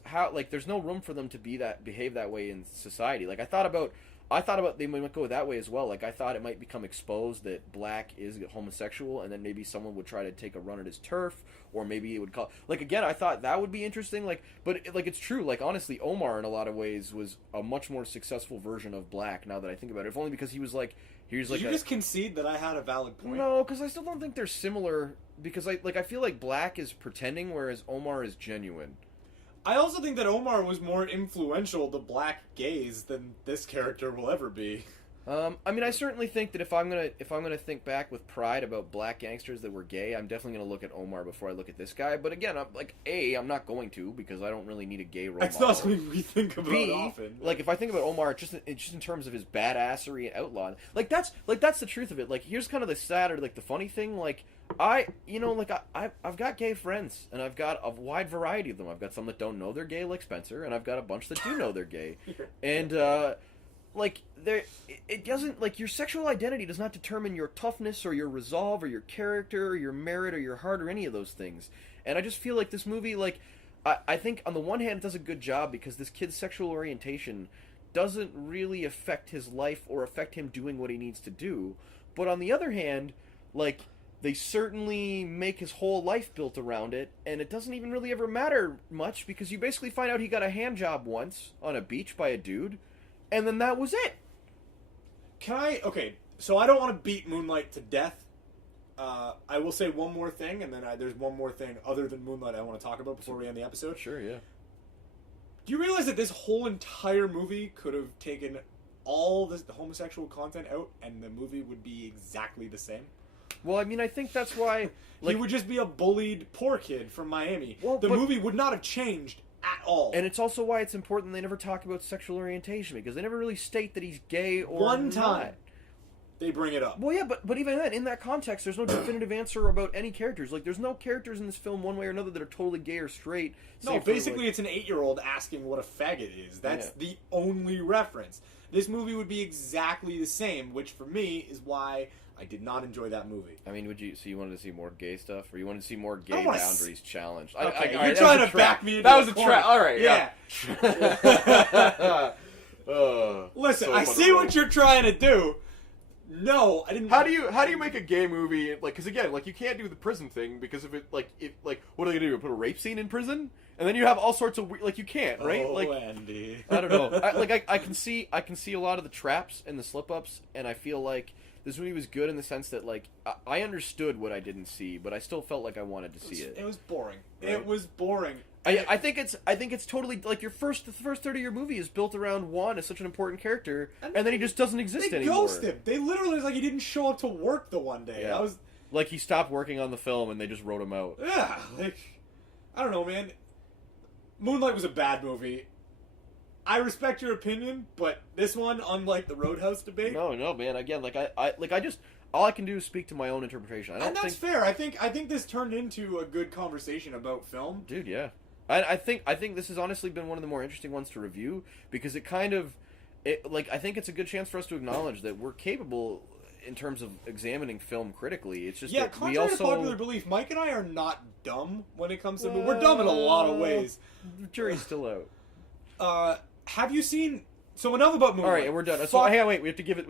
there's no room for them to behave that way in society. I thought about I thought about they might go that way as well. Like, I thought it might become exposed that Black is homosexual, and then maybe someone would try to take a run at his turf, or maybe it would call... Like, again, I thought that would be interesting, like, but, like, it's true. Like, honestly, Omar, in a lot of ways, was a much more successful version of Black, now that I think about it. If only because he was, like... Did you just concede that I had a valid point? No, because I still don't think they're similar, because, I feel like Black is pretending, whereas Omar is genuine. I also think that Omar was more influential to black gays than this character will ever be. I mean, I certainly think that if I'm gonna think back with pride about black gangsters that were gay, I'm definitely gonna look at Omar before I look at this guy. But again, I'm not going to, because I don't really need a gay role model. That's not something we think about often. Like, if I think about Omar, just in terms of his badassery and outlaw, that's the truth of it. Like, here's kind of the sad or like the funny thing. Like, I've got gay friends, and I've got a wide variety of them. I've got some that don't know they're gay, like Spencer, and I've got a bunch that do know they're gay, and like, it doesn't, like, your sexual identity does not determine your toughness or your resolve or your character or your merit or your heart or any of those things. And I just feel like this movie, like, I think on the one hand it does a good job because this kid's sexual orientation doesn't really affect his life or affect him doing what he needs to do. But on the other hand, like, they certainly make his whole life built around it, and it doesn't even really ever matter much because you basically find out he got a hand job once on a beach by a dude. And then that was it. Okay, so I don't want to beat Moonlight to death. I will say one more thing, and then there's one more thing other than Moonlight I want to talk about before we end the episode. Sure, yeah. Do you realize that this whole entire movie could have taken all the homosexual content out, and the movie would be exactly the same? Well, I mean, I think that's why... Like, he would just be a bullied poor kid from Miami. Well, the movie would not have changed at all. And it's also why it's important they never talk about sexual orientation, because they never really state that he's gay or one time not. They bring it up. Well, yeah, but even then, in that context, there's no definitive answer about any characters. Like, there's no characters in this film one way or another that are totally gay or straight. No, basically it's an 8-year-old asking what a faggot is. That's the only reference. This movie would be exactly the same, which for me is why I did not enjoy that movie. I mean, so you wanted to see more gay stuff, or you wanted to see more gay boundaries challenged? Okay, you're trying to back me into that was a trap. All right, yeah. Listen, I see what you're trying to do. No, I didn't. How do you make a gay movie? Like, because again, like, you can't do the prison thing because if what are they gonna do? Put a rape scene in prison, and then you have all sorts of you can't, right? Oh, like, Andy. I don't know. I can see a lot of the traps and the slip ups, and I feel like this movie was good in the sense that, like, I understood what I didn't see, but I still felt like I wanted to see it. It was boring. Right? It was boring. I think it's totally like the first third of your movie is built around Juan as such an important character, and then he just doesn't exist anymore. They ghost him. They literally was like he didn't show up to work the one day. Yeah. Like he stopped working on the film and they just wrote him out. Yeah, like I don't know, man. Moonlight was a bad movie. I respect your opinion, but this one, unlike the Roadhouse debate, no, man. Again, I just all I can do is speak to my own interpretation. And that's fair. I think this turned into a good conversation about film, dude. Yeah. I think this has honestly been one of the more interesting ones to review because I think it's a good chance for us to acknowledge that we're capable in terms of examining film critically. It's just that contrary to popular belief, Mike and I are not dumb when it comes to we're dumb in a lot of ways. The jury's still out. Have you seen? So enough about Moonlight. All right, and we're done. So hey, wait, we have to give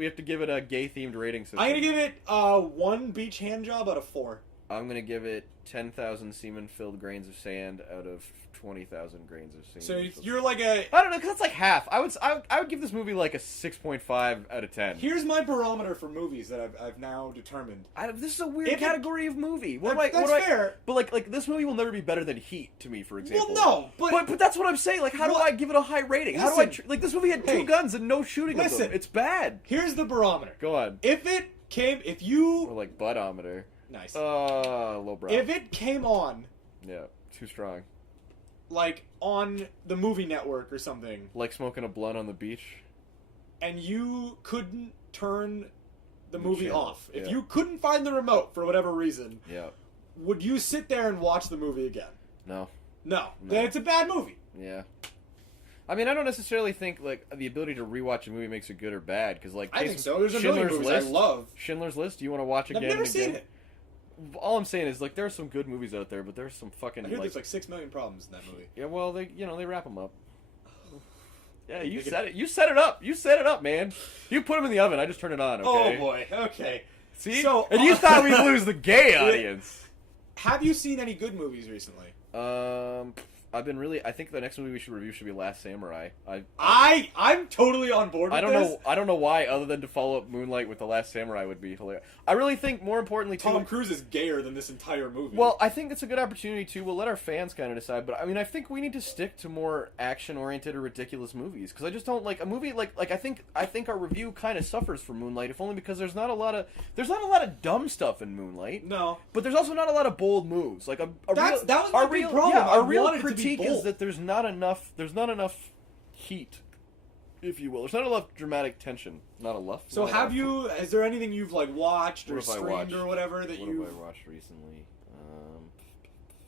it a gay themed rating system. I'm gonna give it 1 beach hand job out of 4. I'm gonna give it 10,000 semen-filled grains of sand out of 20,000 grains of semen. So you're like a... I don't know, because that's like half. I would give this movie like a 6.5 out of 10. Here's my barometer for movies that I've now determined. This is a weird category of movie. That's fair. But like this movie will never be better than Heat to me, for example. Well, no, but that's what I'm saying. Like, how do I give it a high rating? How do I this movie had 2 guns and no shooting of them. It's bad. Here's the barometer. Go on. If you or like budometer. Nice. Low brow. If it came on, yeah, too strong. Like on the movie network or something, like smoking a blunt on the beach, and you couldn't turn the movie channel off. If you couldn't find the remote for whatever reason, yeah, would you sit there and watch the movie again? No. Then it's a bad movie. Yeah. I mean, I don't necessarily think like the ability to rewatch a movie makes it good or bad because, like, I think so. There's a million movies I love. Schindler's List. Do you want to watch again? I've never seen it. All I'm saying is, like, there are some good movies out there, but there's some fucking. I hear there's like 6 million problems in that movie. Yeah, well, they wrap them up. Yeah, you said it. You set it up. You set it up, man. You put them in the oven. I just turned it on. Okay. Oh boy. Okay. See? So, and you thought we'd lose the gay audience. Have you seen any good movies recently? I think the next movie we should review should be Last Samurai. I'm totally on board with this. I don't know why, other than to follow up Moonlight with The Last Samurai would be hilarious. I really think, more importantly, Tom Cruise is gayer than this entire movie. Well, I think it's a good opportunity too. We'll let our fans kind of decide, but I mean, I think we need to stick to more action-oriented or ridiculous movies, because I just don't like a movie like I think our review kind of suffers from Moonlight, if only because there's not a lot of dumb stuff in Moonlight. No, but there's also not a lot of bold moves. Like that was my big problem. Yeah, our I real wanted it to be critique is bold. that there's not enough heat, if you will. There's not enough dramatic tension. Not enough. So not enough. is there anything you've like watched or What have I streamed watched? or whatever that What have I watched recently?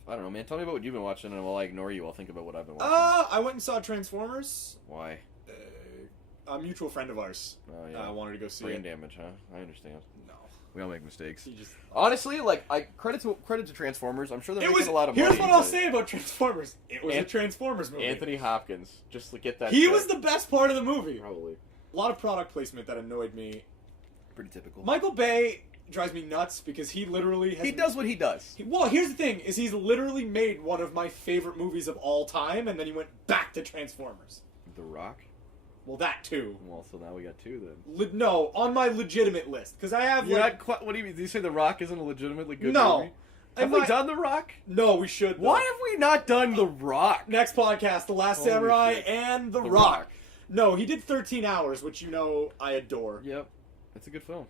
I don't know, man. Tell me about what you've been watching, and while I ignore you, I'll think about what I've been watching. I went and saw Transformers. Why? A mutual friend of ours. Oh yeah. Wanted to go see Brain it. damage, huh? I understand. No. We all make mistakes. He just... Honestly, like credit to Transformers. I'm sure they're making a lot of money. Here's what I'll say about Transformers. It was a Transformers movie. Anthony Hopkins, just to get that. He was the best part of the movie. Probably. A lot of product placement that annoyed me. Pretty typical. Michael Bay drives me nuts because he literally has... He does what he does. Well, here's the thing, is he's literally made one of my favorite movies of all time, and then he went back to Transformers. The Rock? Well, that too. Well, so now we got two then. No, on my legitimate list, because I have what do you mean? Did you say The Rock isn't a legitimately good No. movie? Have we done The Rock? No, we should. Though. Why have we not done The Rock? Next podcast, The Last Holy Samurai shit. and The The Rock. Rock. No, he did 13 Hours, which you know I adore. Yep. It's a good film.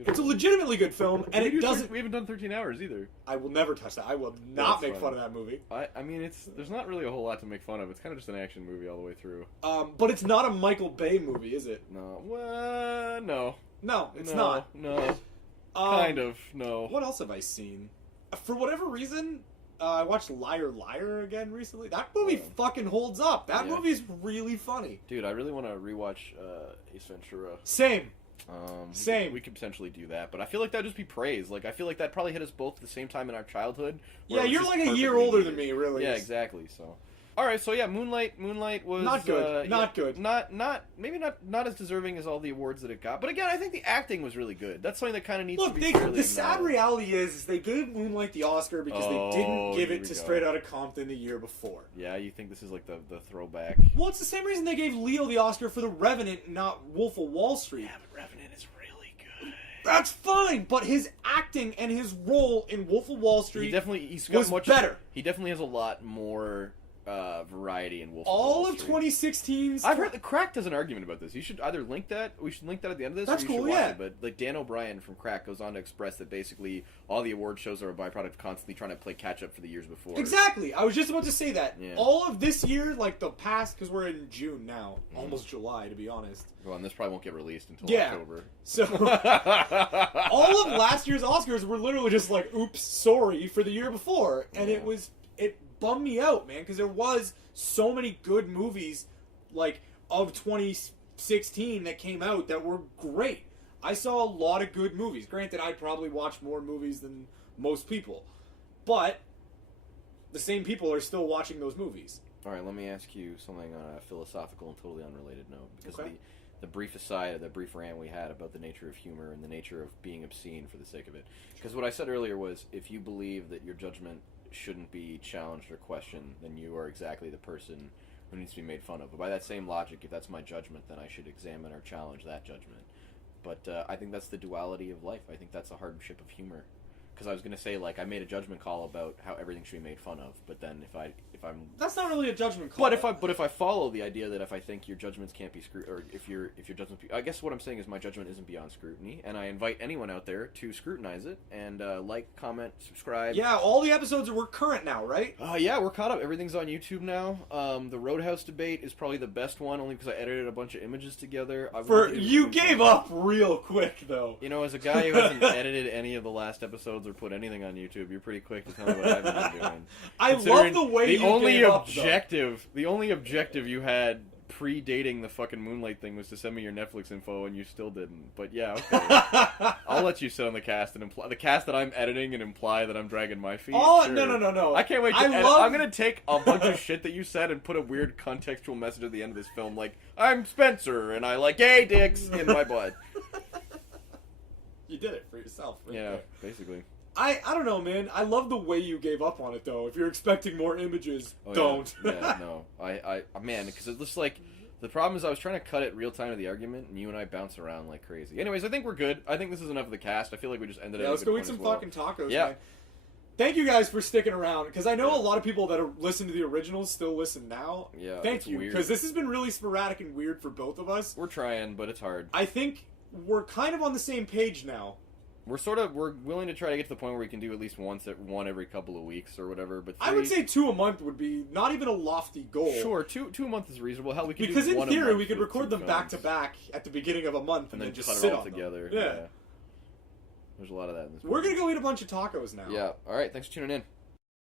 It's a legitimately good film, and it doesn't... We haven't done 13 Hours either. I will never touch that. I will not make fine. fun of that movie. I mean, there's not really a whole lot to make fun of. It's kind of just an action movie all the way through. But it's not a Michael Bay movie, is it? No. Well, no. No, it's No, not. No. Kind of. No. What else have I seen? For whatever reason, I watched Liar Liar again recently. That movie fucking holds up. That movie's really funny. Dude, I really want to rewatch Ace Ventura. Same. We could potentially do that, but I feel like that'd just be praise. Like, I feel like that probably hit us both at the same time in our childhood. Yeah, you're like a year older than me, really. Yeah, exactly. So, all right. So yeah, Moonlight was not good. Not good. Maybe not as deserving as all the awards that it got. But again, I think the acting was really good. That's something that kind of needs to be. Look, the sad reality is they gave Moonlight the Oscar because they didn't give it to Straight Outta Compton the year before. Yeah, you think this is like the throwback? Well, it's the same reason they gave Leo the Oscar for The Revenant, not Wolf of Wall Street. Yeah, but Revenant is really good. That's fine, but his acting and his role in Wolf of Wall Street was better. He definitely has a lot more variety in Wolf. All of of 2016's. I've heard the Crack does an argument about this. You should either link that. We should link that at the end of this. That's or you cool. should watch Yeah. it. But like Dan O'Brien from Crack goes on to express that basically all the award shows are a byproduct of constantly trying to play catch up for the years before. Exactly. I was just about to say that. Yeah. All of this year, like the past, because we're in June now, almost July to be honest. Well, and this probably won't get released until October. So all of last year's Oscars were literally just like, "Oops, sorry" for the year before, and it bummed me out, man, because there was so many good movies like of 2016 that came out that were great. I saw a lot of good movies. Granted, I probably watched more movies than most people, but the same people are still watching those movies. All right, let me ask you something on a philosophical and totally unrelated note, because Okay. the brief aside, the brief rant we had about the nature of humor and the nature of being obscene for the sake of it. Because what I said earlier was, if you believe that your judgment shouldn't be challenged or questioned, then you are exactly the person who needs to be made fun of. But by that same logic, if that's my judgment, then I should examine or challenge that judgment. But I think that's the duality of life. I think that's the hardship of humor. Because I was going to say, like, I made a judgment call about how everything should be made fun of, but then if I'm That's not really a judgment call. but if I follow the idea that if I think your judgments can't be or if your judgments, I guess what I'm saying is my judgment isn't beyond scrutiny, and I invite anyone out there to scrutinize it and like, comment, subscribe. Yeah, all the episodes are current now, right? Yeah, we're caught up. Everything's on YouTube now. The Roadhouse debate is probably the best one, only because I edited a bunch of images together. You gave up real quick, though. You know, as a guy who hasn't edited any of the last episodes or put anything on YouTube, you're pretty quick to tell me what I've been doing. I love the way the you only gave up, the only objective you had predating the fucking Moonlight thing was to send me your Netflix info, and you still didn't. But yeah, okay. I'll let you sit on the cast and imply the cast that I'm editing and imply that I'm dragging my feet. Oh, sure. no. I can't wait to edit. love... I'm gonna take a bunch of shit that you said and put a weird contextual message at the end of this film, like I'm Spencer and I like gay dicks in my butt. You did it for yourself. Right Yeah, there. basically. I don't know, man. I love the way you gave up on it, though. If you're expecting more images, don't. Yeah, no. Man, because it's just like, the problem is I was trying to cut it real time to the argument, and you and I bounce around like crazy. Anyways, I think we're good. I think this is enough of the cast. I feel like we just ended it. Yeah, at a let's good go eat point some as well. fucking tacos, Yeah. man. Thank you guys for sticking around, because I know a lot of people that are listening to the originals still listen now. Yeah, Thank it's you, weird. because this has been really sporadic and weird for both of us. We're trying, but it's hard. I think we're kind of on the same page now. We're willing to try to get to the point where we can do at least one every couple of weeks or whatever. But I would say 2 a month would be not even a lofty goal. sure, two a month is reasonable. Hell, we could Because do in one a theory, month we could with record 2 them back to films, back at the beginning of a month and then just cut sit it all on them. together. Yeah. There's a lot of that in this. We're movie. gonna go eat a bunch of tacos now. Yeah. All right. Thanks for tuning in.